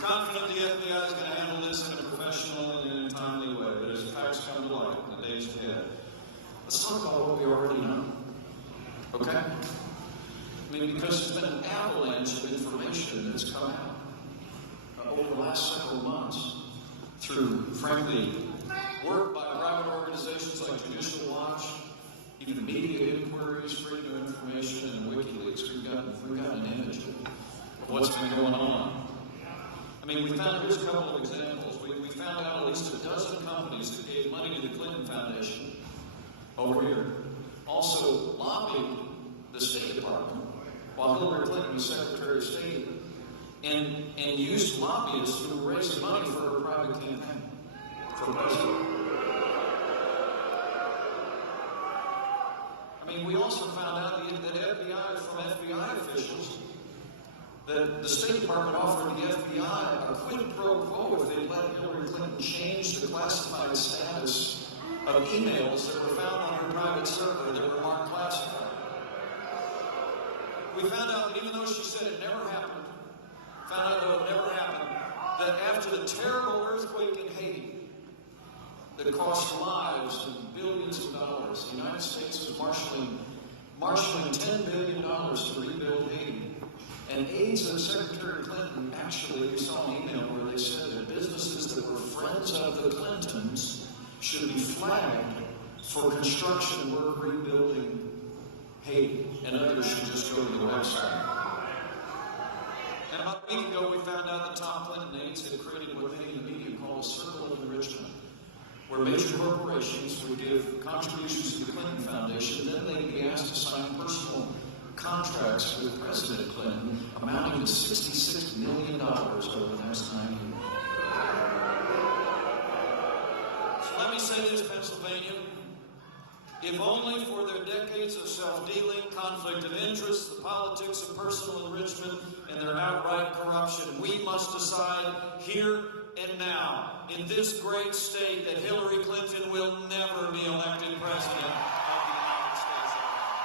We're confident the FBI is going to handle this in a professional and in a timely way, but as facts come to light in the days ahead, let's talk about what we already know. Okay? I mean, because there's been an avalanche of information that's come out over the last several months through, frankly, work by private organizations like Judicial Watch, even media inquiries, freedom of information, and WikiLeaks. We've got an image of what's been going on. I mean, here's a couple of examples. We found out at least a dozen companies that gave money to the Clinton Foundation over here also lobbied the State Department while Hillary Clinton was Secretary of State and used lobbyists who were raising money for her private campaign for president. I mean, we also found out that from FBI officials that the State Department offered the FBI a quid pro quo if they let Hillary Clinton change the classified status of emails that were found on her private server that were marked classified. We found out that even though she said it never happened, that after the terrible earthquake in Haiti that cost lives and billions of dollars, the United States was marshaling $10 billion to rebuild Haiti. And aides of Secretary Clinton actually, we saw an email where they said that businesses that were friends of the Clintons should be flagged for construction work rebuilding Haiti, and others should just go to the website. And about a week ago, we found out that Tom Clinton aides had created what many in the media call a circle of enrichment, where major corporations would give contributions to the Clinton Foundation, then they'd be asked to sign personal contracts with President Clinton amounting to $66 million over the next 9 years. So let me say this, Pennsylvania. If only for their decades of self-dealing, conflict of interest, the politics of personal enrichment, and their outright corruption, we must decide here and now, in this great state, that Hillary Clinton will never be elected president of the United States of America.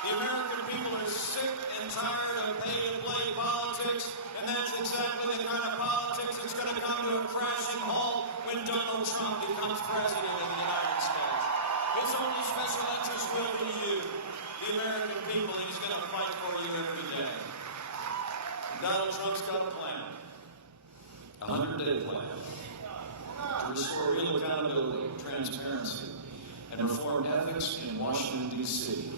The American people are sick and tired of pay-to-play politics, and that's exactly the kind of politics that's going to come to a crashing halt when Donald Trump becomes president of the United States. His only special interest will be you, the American people, and he's going to fight for you every day. Donald Trump's got a plan, a 100-day plan, to restore real accountability, transparency, and reform ethics in Washington, D.C.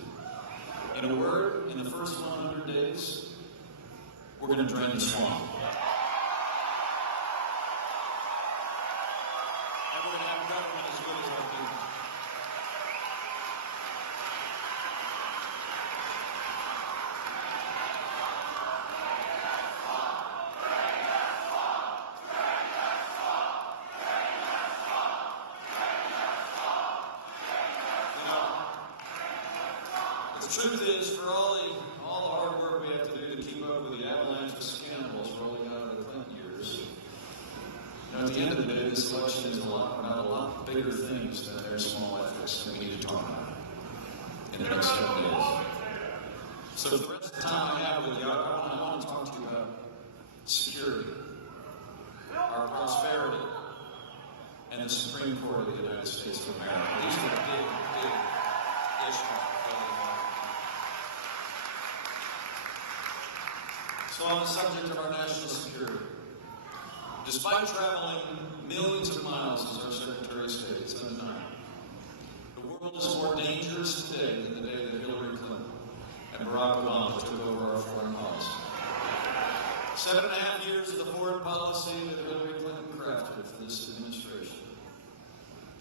In a word, in the first 100 days, we're going to drain the swamp. And we're going to have government as good as our people. The truth is, for all the hard work we have to do to keep up with the avalanche of scandals rolling out of the Clinton years, at the end of the day, this election is about a lot bigger things than their small ethics that we need to talk about in the next 7 days. So for the rest of the time I have with you, I want to talk to you about security, our prosperity, and the Supreme Court of the United States of America. These are big issues. So on the subject of our national security, despite traveling millions of miles as our Secretary of State, it's undeniable. The world is more dangerous today than the day that Hillary Clinton and Barack Obama took over our foreign policy. 7.5 years of the foreign policy that Hillary Clinton crafted for this administration.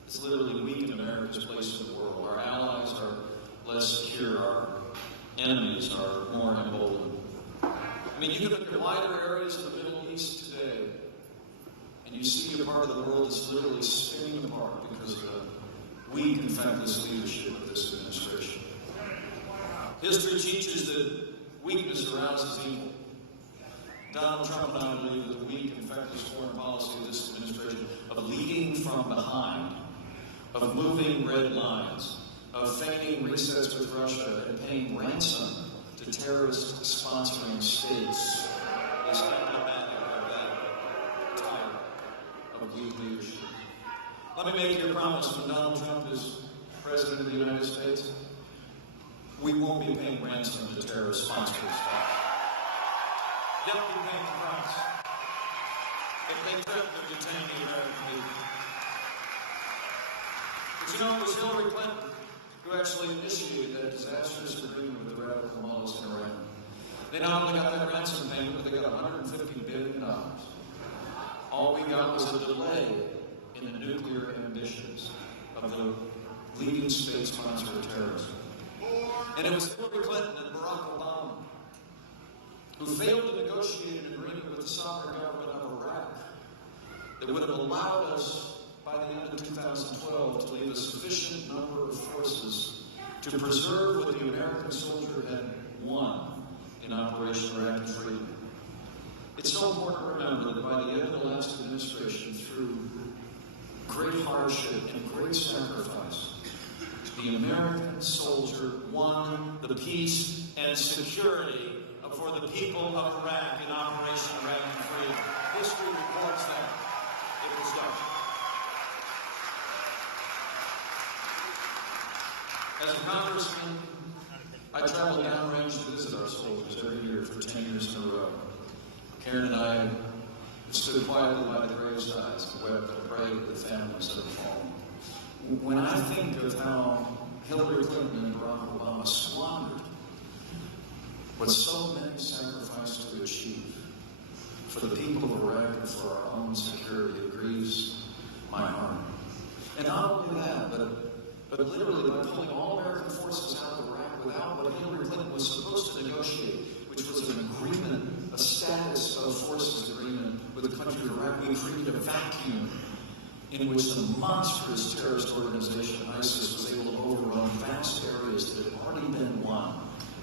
It's literally weakened America's place in the world. Our allies are less secure. Our enemies are more emboldened. I mean, you look at wider areas of the Middle East today, and you see a part of the world that's literally spinning apart because of the weak and feckless leadership of this administration. History teaches that weakness arouses evil. Donald Trump and I believe that the weak and feckless foreign policy of this administration, of leading from behind, of moving red lines, of feigning recess with Russia and paying ransom to terrorist sponsoring states is emblematic of that type of weak leadership. Let me make you a promise: when Donald Trump is President of the United States, we won't be paying ransom to terrorist sponsors. They'll be paying the price if they threaten to detain the American people. But you know, it was Hillary Clinton who actually initiated that disastrous agreement with the radical mullahs in Iran. They not only got that ransom payment, but they got $150 billion. All we got was a delay in the nuclear ambitions of the leading state sponsor of terrorism. And it was Hillary Clinton and Barack Obama who failed to negotiate an agreement with the sovereign government of Iraq that would have allowed us, by the end of 2012, to leave a sufficient number of forces to preserve what the American soldier had won in Operation Iraqi Freedom. It's so important to remember that by the end of the last administration, through great hardship and great sacrifice, the American soldier won the peace and security for the people of Iraq in Operation Iraqi Freedom. History reports that it was done. As a congressman, I travel downrange to visit our soldiers every year for 10 years in a row. Karen and I stood quietly by the gravesides and wept and prayed with the families that have fallen. When I think of how Hillary Clinton and Barack Obama squandered what so many sacrificed to achieve for the people of Iraq and for our own security, it grieves my heart. And not only that, but literally by pulling all American forces out of Iraq without what Hillary Clinton was supposed to negotiate, which was an agreement, a status of forces agreement with the country of Iraq, we created a vacuum in which the monstrous terrorist organization ISIS was able to overrun vast areas that had already been won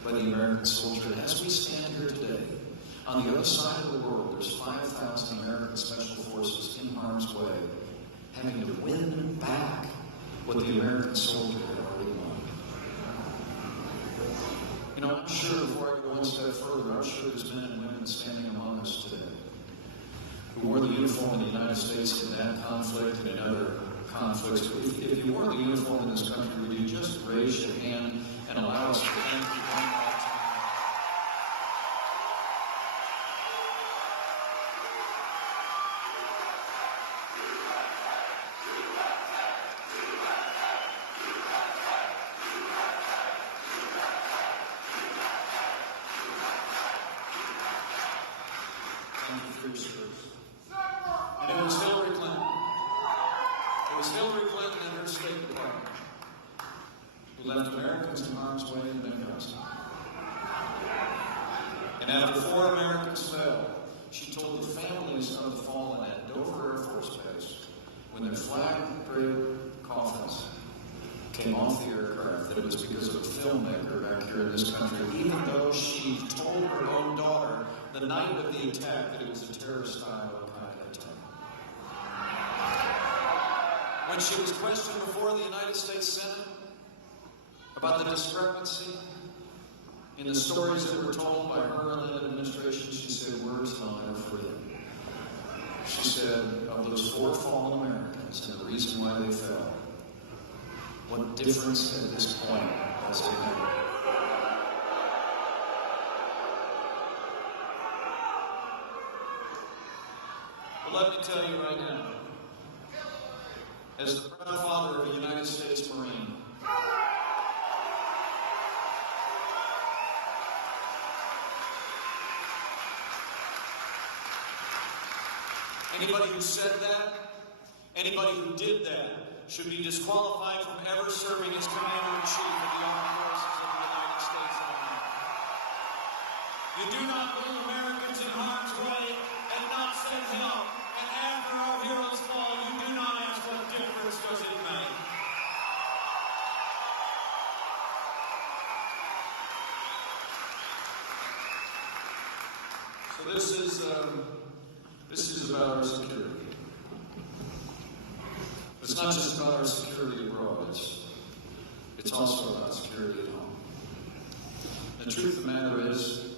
by the American soldier. And as we stand here today, on the other side of the world, there's 5,000 American special forces in harm's way, having to win back what the American soldier had already won. You know, I'm sure, before I go one step further, I'm sure there's men and women standing among us today who wore the uniform of the United States in that conflict and in other conflicts. If you wore the uniform in this country, would you just raise your hand and allow us to thank you one last time? Thank you for your service. And it was Hillary Clinton. It was Hillary Clinton and her State Department who left Americans in harm's way in Benghazi. And after 4 Americans fell, she told the families of the fallen at Dover Air Force Base, when their flag-draped coffins came off the aircraft, that it was because of a filmmaker back here in this country, even though she told her own daughter the night of the attack that it was a terrorist-style Al-Qaeda attack. When she was questioned before the United States Senate about the discrepancy in the stories that were told by her and that administration, she said words that I'll never forget. She said, of those 4 fallen Americans and the reason why they fell, what difference at this point does it make? Well, let me tell you right now, as the proud father of a United States Marine, anybody who said that, anybody who did that, should be disqualified from ever serving as Commander-in-Chief of the Armed Forces of the United States of America. You do not move Americans in harm's way and not send help. And after our heroes fall, you do not ask what difference does it make. So this is about our security. It's not just about our security abroad, it's also about security at home. The the truth of the matter is,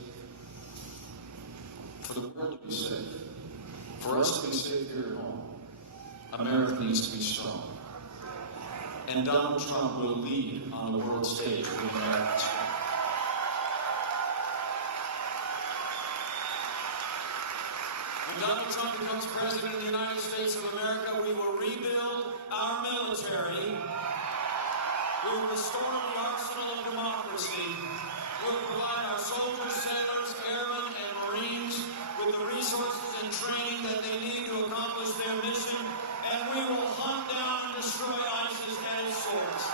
for the world to be safe, for us to be safe here at home, America needs to be strong. And Donald Trump will lead on the world stage for the Americans. When Donald Trump becomes president of the United States of America, we will rebuild our military. We will restore the arsenal of democracy. We will provide our soldiers, sailors, airmen, and Marines with the resources and training that they need to accomplish their mission. And we will hunt down and destroy ISIS at its source,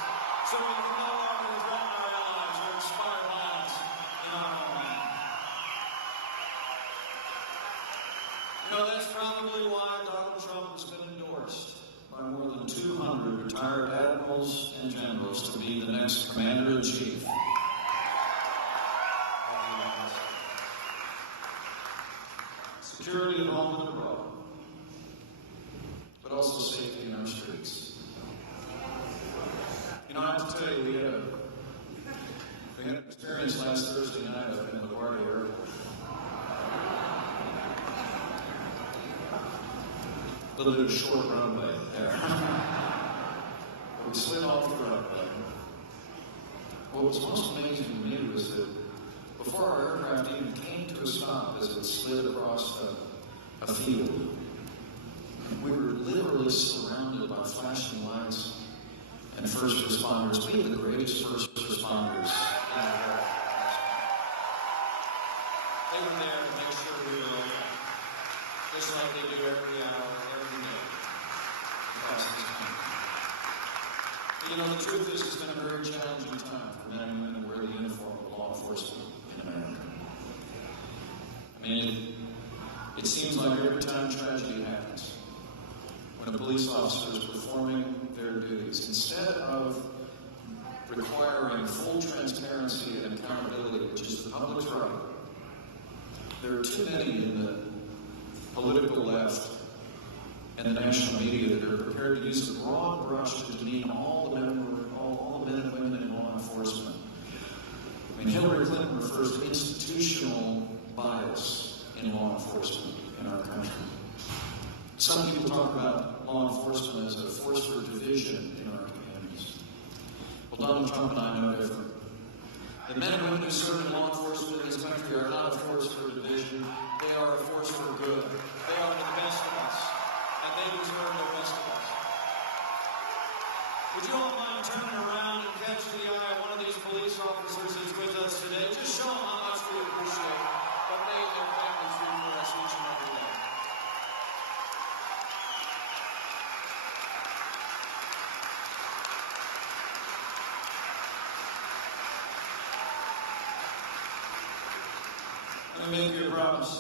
so we can no longer threaten our allies or inspire violence in our homeland. You know, that's probably why Donald Trump has been endorsed by more than 200 retired admirals and generals to be the next commander-in-chief. Security at home and abroad, but also safety in our streets. You know, I have to tell you, we had an experience last Thursday night up in the party area. A little bit of short runway there. We slid off the runway. What was most amazing to me was that before our aircraft even came to a stop as it slid across a field, we were literally surrounded by flashing lights and first responders. We have the greatest first responders in the world. They were there to make sure we were okay, just like they do every hour, every day across this country. But you know, the truth is, it's been a very challenging time for men and women who wear the uniform of law enforcement in America. I mean, it seems like every time tragedy happens, when a police officer is performing their duties, instead of requiring full transparency and accountability, which is the public's right, there are too many in the political left and the national media that are prepared to use a broad brush to demean all the men and women in law enforcement. I mean, Hillary Clinton refers to institutional bias in law enforcement in our country. Some people talk about law enforcement as a force for division in our communities. Well, Donald Trump and I know different. The men and women who serve in law enforcement in this country are not a force for division. They are a force for good. They are the best of us, and they deserve the best of us. Would you all mind turning around and catching the eye of one of these police officers who's with us today? Just show them how much we appreciate what they and their families do for us each and every day. Let me make you a promise.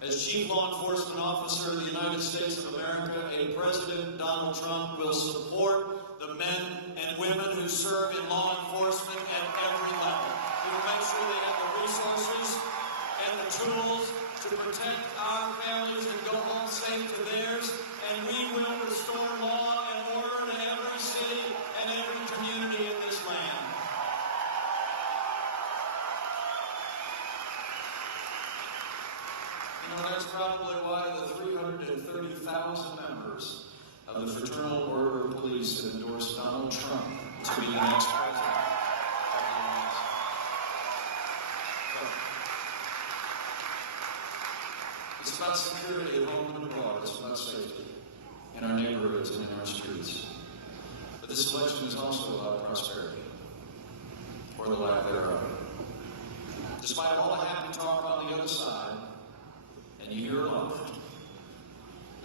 As Chief Law Enforcement Officer of the United States of America, President Donald Trump will support the men and women who serve in law enforcement at every level. He will make sure they have the resources and the tools to protect our families and go home safe to theirs, and we will restore law and order in every city and every community in this land. You know, that's probably why the 330,000 members of the Fraternal Order of Police have endorsed Donald Trump to be the next president of the United States. It's about security at home and abroad. It's about safety in our neighborhoods and in our streets. But this election is also about prosperity, or the lack thereof. Despite all the happy talk on the other side, and you hear a lot,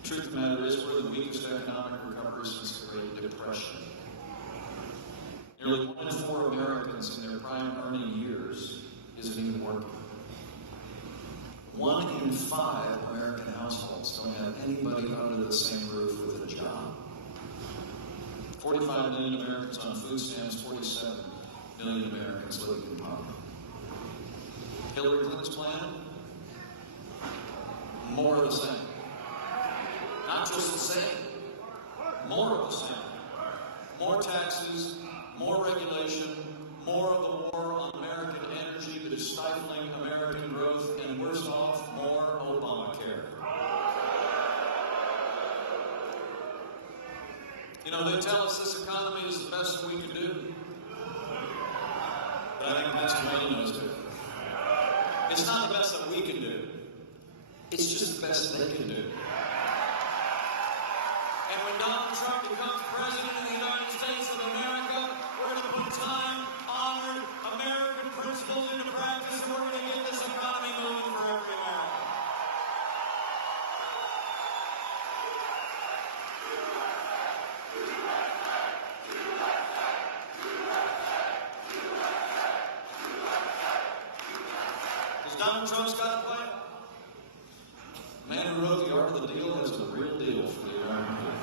the truth of the matter is we're the weakest economic recovery since the Great Depression. Nearly 1 in 4 Americans in their prime earning years isn't even working. 1 in 5 American households don't have anybody under the same roof with a job. 45 million Americans on food stamps, 47 million Americans living in poverty. Hillary Clinton's plan? More of the same. Not just the same, more of the same. More taxes, more regulation, more of the war on American energy. You know, they tell us this economy is the best that we can do. But I think Pennsylvania knows it. It's not the best that we can do. It's just the best they can do. And when Donald Trump becomes president of the United States of America, we're going to put time-honored American principles into practice, and we're going to get this economy moving for every American. Because Donald Trump's got a plan. The man who wrote the art of the deal has a real deal for the American people.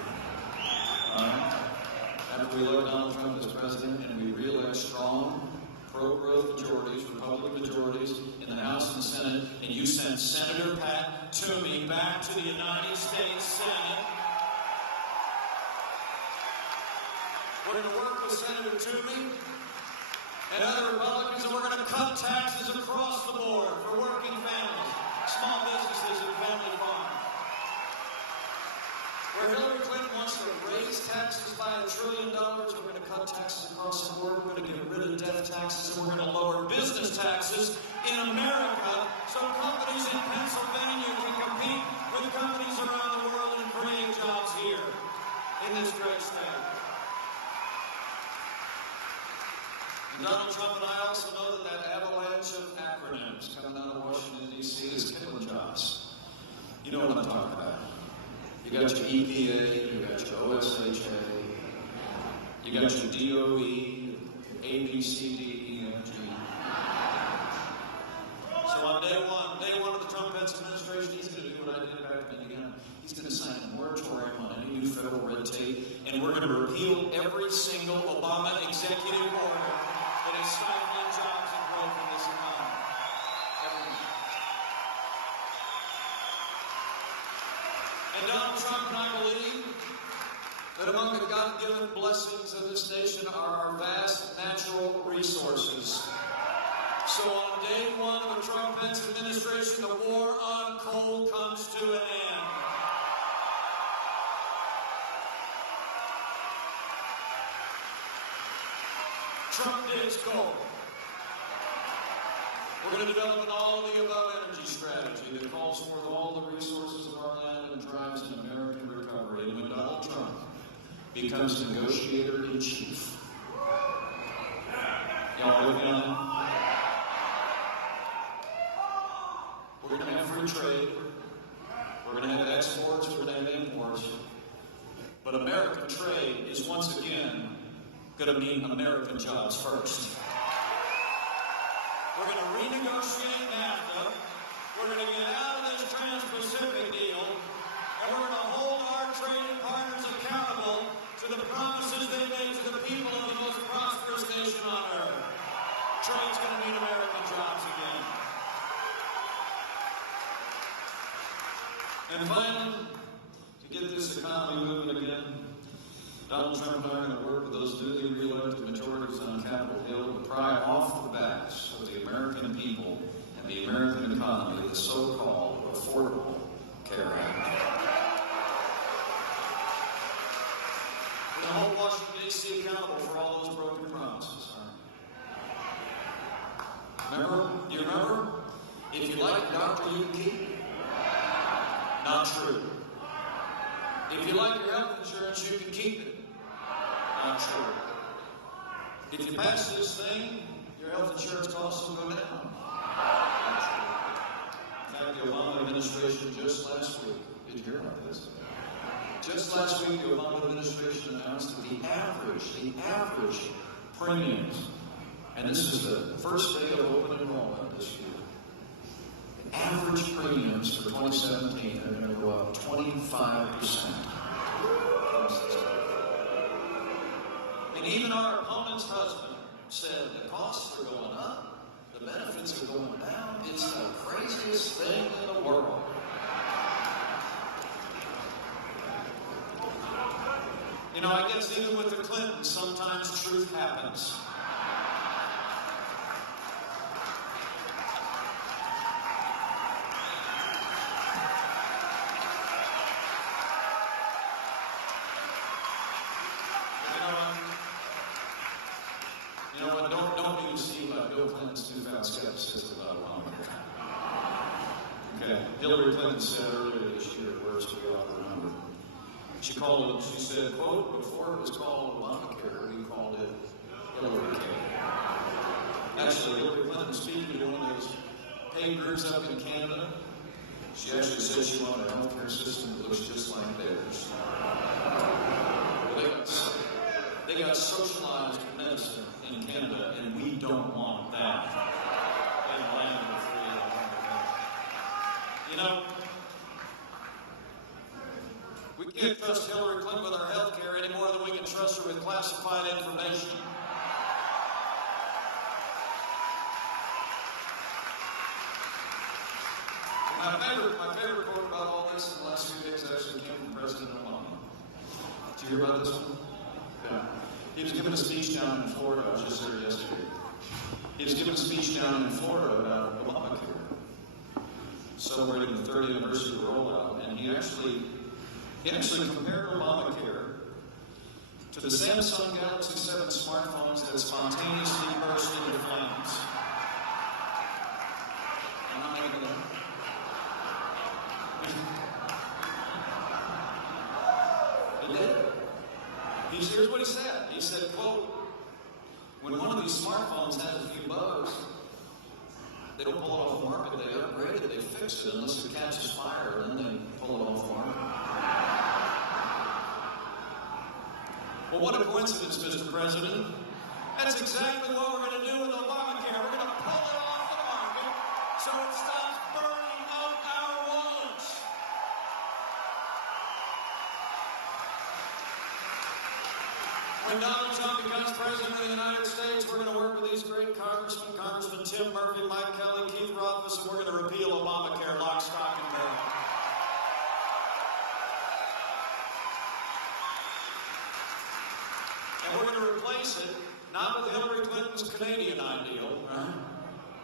After we elect Donald Trump as president and we re-elect strong, pro-growth majorities, Republican majorities in the House and the Senate, and you send Senator Pat Toomey back to the United States Senate, we're going to work with Senator Toomey and other Republicans, and we're going to cut taxes across the board for working families, small businesses, and family farms. Where Hillary Clinton wants to raise taxes by $1 trillion, we're going to cut taxes across the board, we're going to get rid of death taxes, and we're going to lower business taxes in America so companies in Pennsylvania can compete with companies around the world and create jobs here in this great state. And Donald Trump and I also know that avalanche of acronyms coming out of Washington, D.C. is killing jobs. You know what I'm talking about. You got your EPA, you got your OSHA, you got your DOE, A, B, C, D, E, F, G. So on day one of the Trump-Pence administration, he's going to do what I did back then again. He's going to sign a moratorium on any new federal red tape, and we're going to repeal every single Obama executive order that is stifling jobs and growth in this economy. Everything. And Donald Trump and I believe that among the God-given blessings of this nation are our vast natural resources. So on day one of the Trump-Pence administration, the war on coal comes to an end. Trump digs coal. We're going to develop an all-of-the-above energy strategy that calls forth all the resources of our land and drives an American recovery. And when Donald Trump becomes negotiator-in-chief, y'all with me on that? We're going to have free trade. We're going to have exports. We're going to have imports. But American trade is once again going to mean American jobs first. We're going to renegotiate NAFTA. We're going to get out of this Trans-Pacific deal, and we're going to hold our trading partners accountable to the promises they made to the people of the most prosperous nation on earth. Trade's going to mean American jobs again. And finally, to get this economy moving again, Donald Trump and I are going to work with those newly re-elected majorities on Capitol Hill to pry off the backs of the American people and the American economy the so-called Affordable Care Act. We're going to hold Washington, D.C. accountable for all those broken promises. Remember? Do you remember? If you like your doctor, you can keep it. Not true. If you like your health insurance, you can keep it. Not true. If you pass this thing, your health insurance costs will go down. Not true. In fact, the Obama administration just last week, did you hear about this? Just last week, the Obama administration announced that the average premiums, and this is the first day of open enrollment this year, average premiums for 2017 are going to go up 25%. And even our opponent's husband said the costs are going up, the benefits are going down. It's the craziest thing in the world. You know, I guess even with the Clintons, sometimes truth happens. Hillary Clinton said earlier this year, words we ought to remember. She called it, she said, quote, before it was called Obamacare, we called it Hillary Care. Actually, Hillary Clinton, speaking to one of those paid groups up in Canada, she actually said she wanted a healthcare system that looks just like theirs. They got socialized medicine in Canada, and we don't want that. In land of the free and America. You know, we can't trust Hillary Clinton with our health care any more than we can trust her with classified information. My favorite quote about all this in the last few days actually came from President Obama. Did you hear about this one? Yeah. He was giving a speech down in Florida. I was just there yesterday. He was giving a speech down in Florida about Obamacare, celebrating the 30th anniversary of the rollout, and he actually compared Obamacare to the Samsung Galaxy 7 smartphones that spontaneously burst into flames. I'm not making that up. He did. Here's what he said. He said, quote, when one of these smartphones has a few bugs, they don't pull it off the market, they upgrade it, they fix it unless it catches fire, and then they pull it off the market. Well, what a coincidence, Mr. President. That's exactly what we're going to do with Obamacare. We're going to pull it off the market so it stops burning out our wallets. When Donald Trump becomes president of the United States, we're going to work with these great congressmen, Congressman Tim Murphy, Mike Kelly, Keith Rothfuss, and we're going to repeal Obamacare, lock, stock, and barrel. And we're going to replace it, not with Hillary Clinton's Canadian ideal, right?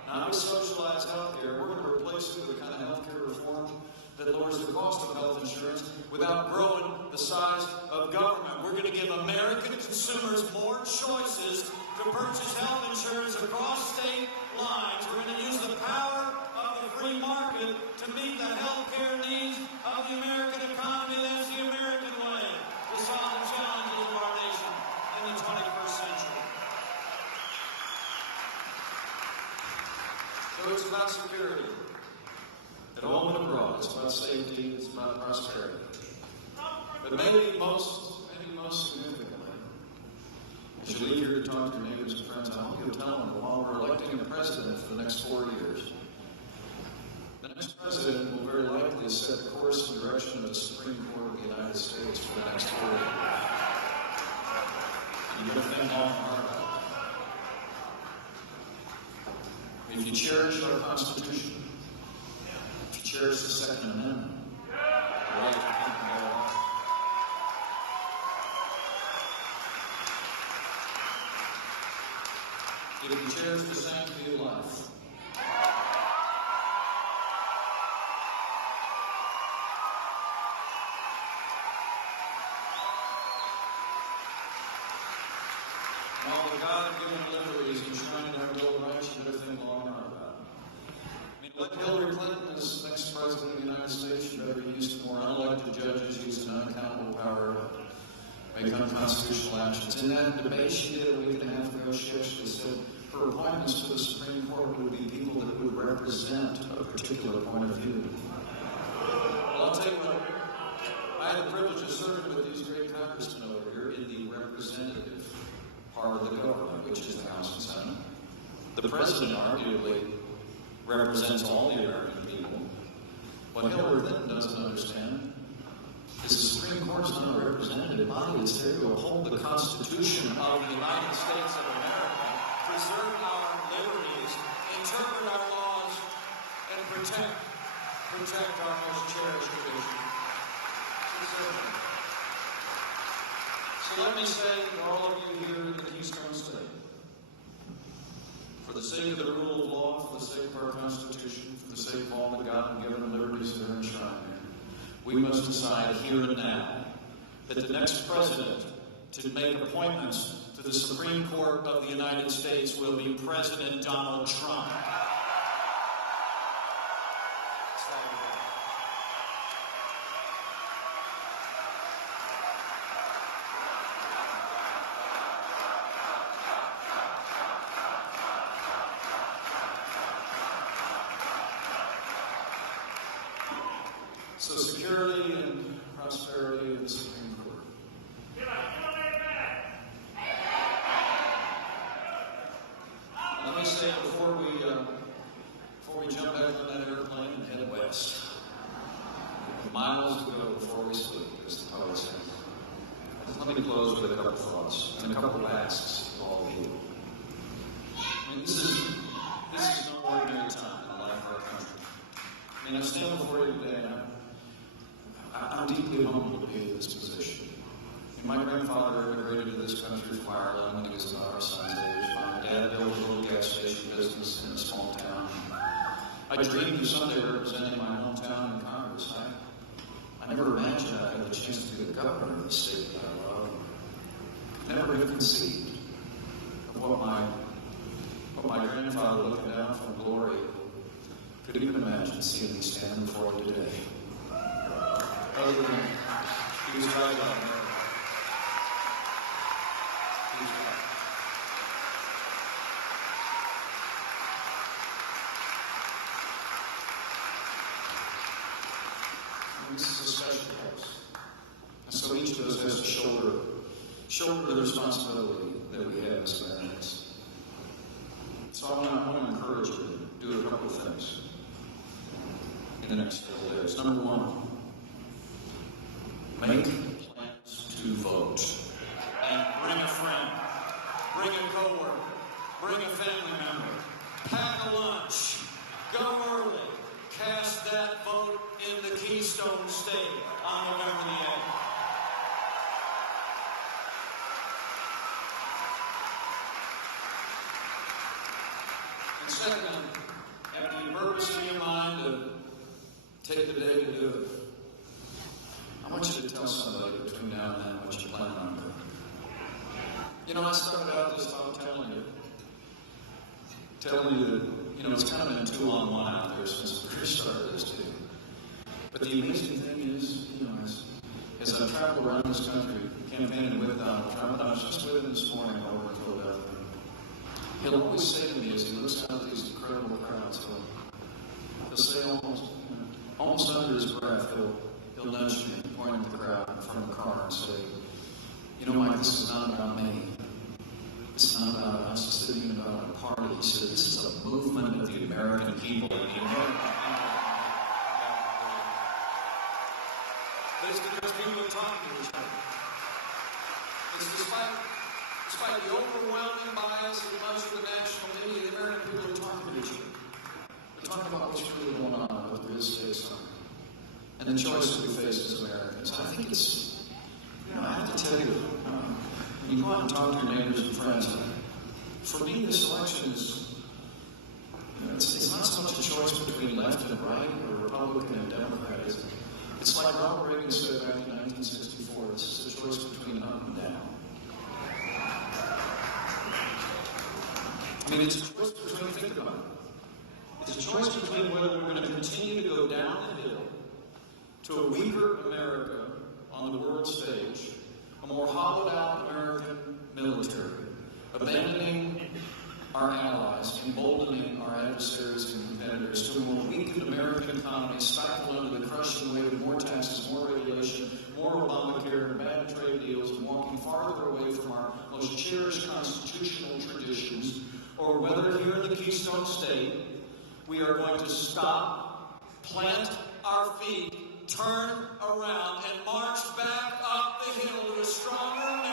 Not with socialized health care. We're going to replace it with the kind of health care reform that lowers the cost of health insurance without growing the size of government. We're going to give American consumers more choices to purchase health insurance across state lines. We're going to use the power of the free market to meet the health care needs of the American economy. That's the American way to solve the challenges of our nation in the 21st century. So it's about security. At home and abroad, it's about safety, it's about prosperity. But maybe most significantly, as you leave here to talk to your neighbors and friends, I hope you'll tell them that while we're electing a president for the next 4 years, the next president will very likely set the course and direction of the Supreme Court of the United States for the next 4 years. And you're going to think long and hard about it. If you cherish our Constitution, cherish the Second Amendment. Right. If you cherish the sanctity of life. And all the God-given liberties enshrined in our Bill of Rights, you better think long and hard about it. Let Hillary Clinton, as next president of the United States, you better use more unelected judges using unaccountable power to make unconstitutional actions. In that debate she did a week and a half ago, she actually said her appointments to the Supreme Court would be people that would represent a particular point of view. Well, I'll tell you what, I had the privilege of serving with these great congressmen over here in the representative part of the government, which is the House and Senate. The president arguably represents all the American people. What Hillary Clinton doesn't understand is the Supreme Court is not a representative body. It's there to uphold the Constitution of the United States of America, preserve our liberties, interpret our laws, and protect our most cherished tradition. So let me say to all of you here in the Keystone State, for the sake of the rule of law, for the sake of our Constitution, for the sake of all the God-given liberties that are enshrined here, we must decide here and now that the next president to make appointments to the Supreme Court of the United States will be President Donald Trump. So security and prosperity of the Supreme Court. Let me say before we jump back on that airplane and head west, miles to go before we sleep, as the poet says. Let me close with a couple thoughts and a couple asks to all of you. I mean, this is no ordinary time in the life of our country. I mean, I stand before you today, and I'm deeply humbled to be in this position. And my grandfather immigrated to this country from Ireland when he was about our son's age. My dad built a little gas station business in a small town. I dreamed of someday representing my hometown in Congress. I never imagined I'd have a chance to be the governor of the state that I love. Never have conceived of what my grandfather looking down from glory could even imagine seeing me stand before you today. Other than he was right on there. He was right. And this is a special place. And so each of us has to shoulder the responsibility that we have as Americans. So I want to encourage you to do a couple of things in the next couple of days. Number one, make plans to vote. And bring a friend, bring a coworker, bring a family member, pack a lunch, go early, cast that vote in the Keystone State on November the 8th. And second, after you purpose in your mind to take the day to do it, I want you to tell somebody between now and then what you plan on doing. You know, I started out this talk telling you that, it's kind of been 2-on-1 out there since we first started this too. But the amazing thing is, as I've traveled around this country campaigning with Donald Trump, and I was just with him this morning over in Philadelphia, he'll always say to me as he looks out at these incredible crowds, he'll say almost under his breath, he'll nudge me and point at the crowd in front of the car and say, Mike, this is not about me. It's not about us. It's not even about a party. He said, this is a movement of the American people. And the American people. But it's because people are talking to each other. It's despite the overwhelming bias of much of the national media, the American people are talking to each other. They're talking about what's really going on, what there is to face on, and the choice that we face as Americans. I think it's, I have to tell you, when you go out and talk to your neighbors and friends, for me, this election is, it's not so much a choice between left and right or Republican and Democrat. It's like Ronald Reagan said back in 1964, it's a choice between up and down. I mean, it's a choice between, think about it. It's a choice between whether we're going to continue to go down the hill to a weaker America on the world stage, a more hollowed-out American military, abandoning our allies, emboldening our adversaries and competitors, to a more weakened American economy, stifled under the crushing weight of more taxes, more regulation, more Obamacare, and bad trade deals, and walking farther away from our most cherished constitutional traditions, or whether here in the Keystone State, we are going to stop, plant our feet, turn around, and march back up the hill to a stronger